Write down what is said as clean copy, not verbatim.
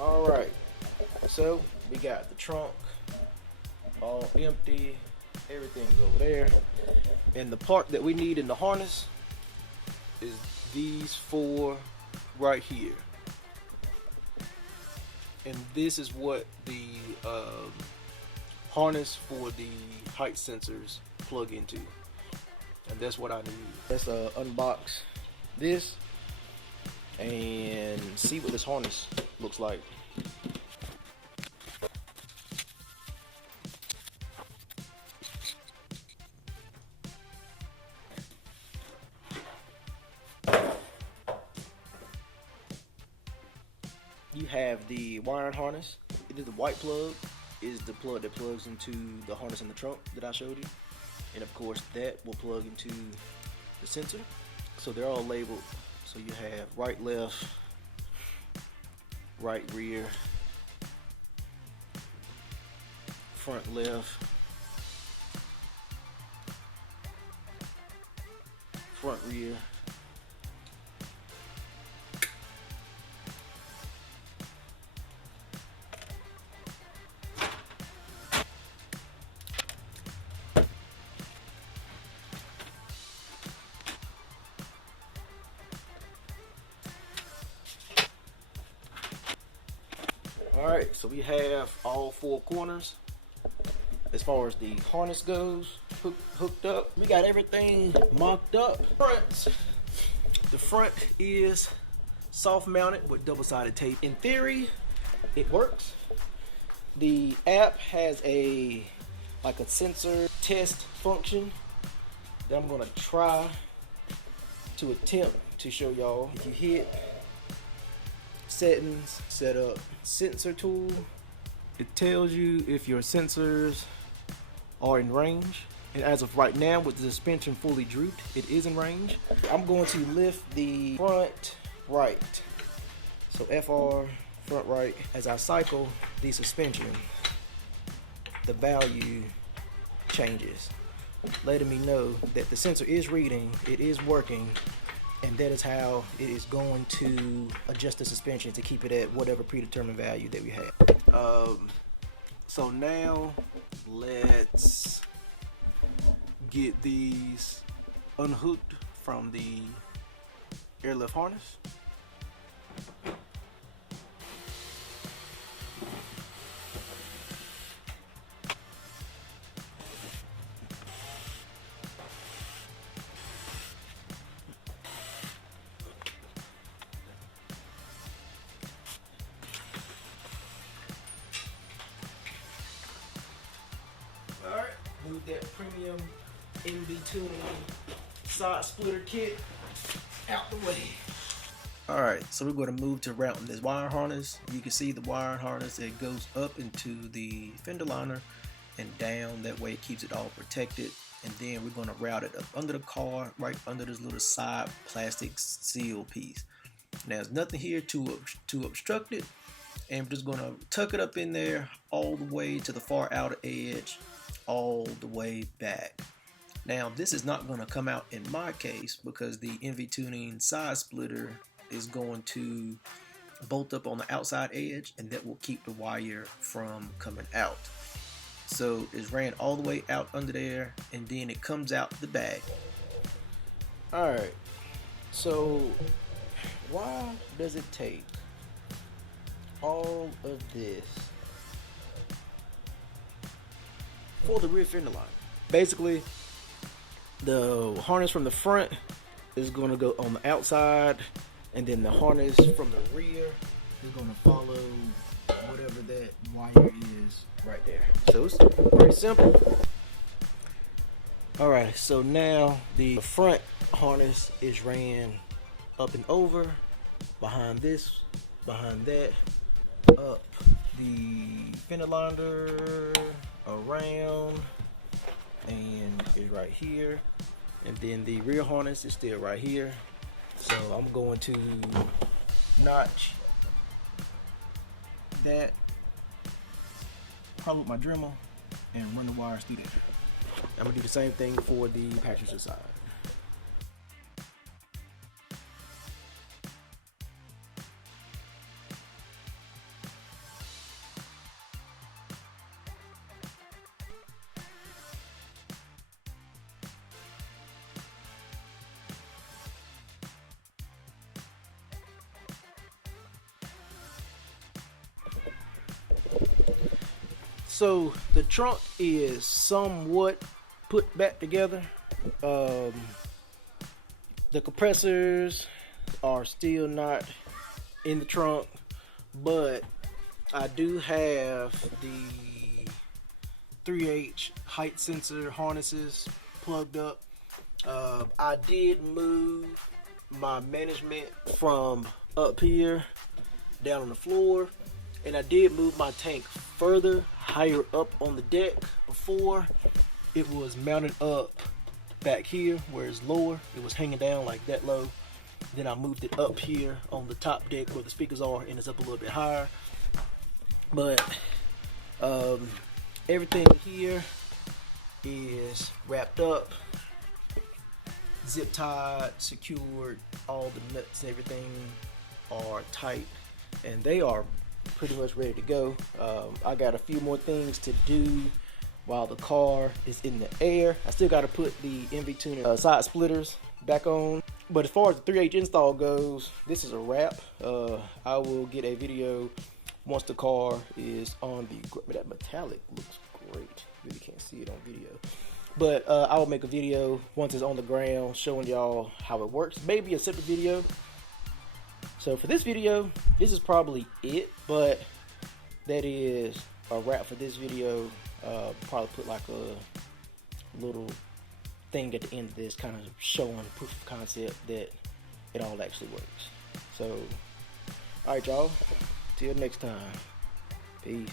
Alright, so we got the trunk all empty, everything's over there, and the part that we need in the harness is these four right here, and this is what the harness for the height sensors plug into, and that's what I need. Let's unbox this and see what this harness looks like. You have the wiring harness. It is the white plug, is the plug that plugs into the harness in the trunk that I showed you, and of course that will plug into the sensor. So they're all labeled. So you have right, left, right, rear, front, left, front, rear, Alright, so we have all four corners as far as the harness goes hooked up. We got everything mocked up. The front is soft mounted with double-sided tape. In theory, it works. The app has a sensor test function that I'm gonna try to attempt to show y'all. If you hit settings, set up sensor tool, it tells you if your sensors are in range, and as of right now with the suspension fully drooped, it is in range. I'm going to lift the front right, so FR front right. As I cycle the suspension, the value changes, letting me know that the sensor is reading, it is working, and that is how it is going to adjust the suspension to keep it at whatever predetermined value that we have. So now let's get these unhooked from the Airlift harness. Alright, move that premium NV tuning side splitter kit out the way. Alright, so we're going to move to routing this wire harness. You can see the wire harness, it goes up into the fender liner and down. That way it keeps it all protected. And then we're going to route it up under the car, right under this little side plastic seal piece. Now there's nothing here to obstruct it. And we're just going to tuck it up in there all the way to the far outer edge, all the way back. Now this is not going to come out in my case because the NV tuning side splitter is going to bolt up on the outside edge, and that will keep the wire from coming out. So it's ran all the way out under there, and then it comes out the back. Alright, so why does it take all of this for the rear fender line? Basically, the harness from the front is going to go on the outside, and then the harness from the rear is going to follow whatever that wire is right there. So it's pretty simple. Alright, so now the front harness is ran up and over, behind this, behind that, up the fender liner, around, and is right here. And then the rear harness is still right here. So I'm going to notch that, hollow up my Dremel, and run the wires through there. I'm gonna do the same thing for the passenger side. So the trunk is somewhat put back together. The compressors are still not in the trunk, but I do have the 3H height sensor harnesses plugged up. I did move my management from up here down on the floor, and I did move my tank further higher up on the deck. Before it was mounted up back here where it's lower, it was hanging down like that low. Then I moved it up here on the top deck where the speakers are, and it's up a little bit higher. But everything here is wrapped up, zip tied, secured. All the nuts and everything are tight, and they are pretty much ready to go. I got a few more things to do while the car is in the air. I still got to put the MV tuner side splitters back on. But as far as the 3H install goes, this is a wrap. I will get a video once the car is on the, that metallic looks great. Really can't see it on video. But I will make a video once it's on the ground showing y'all how it works. Maybe a separate video. So for this video, this is probably it. But that is a wrap for this video. Probably put like a little thing at the end of this, kind of showing proof of concept that it all actually works. So, alright y'all, till next time, peace.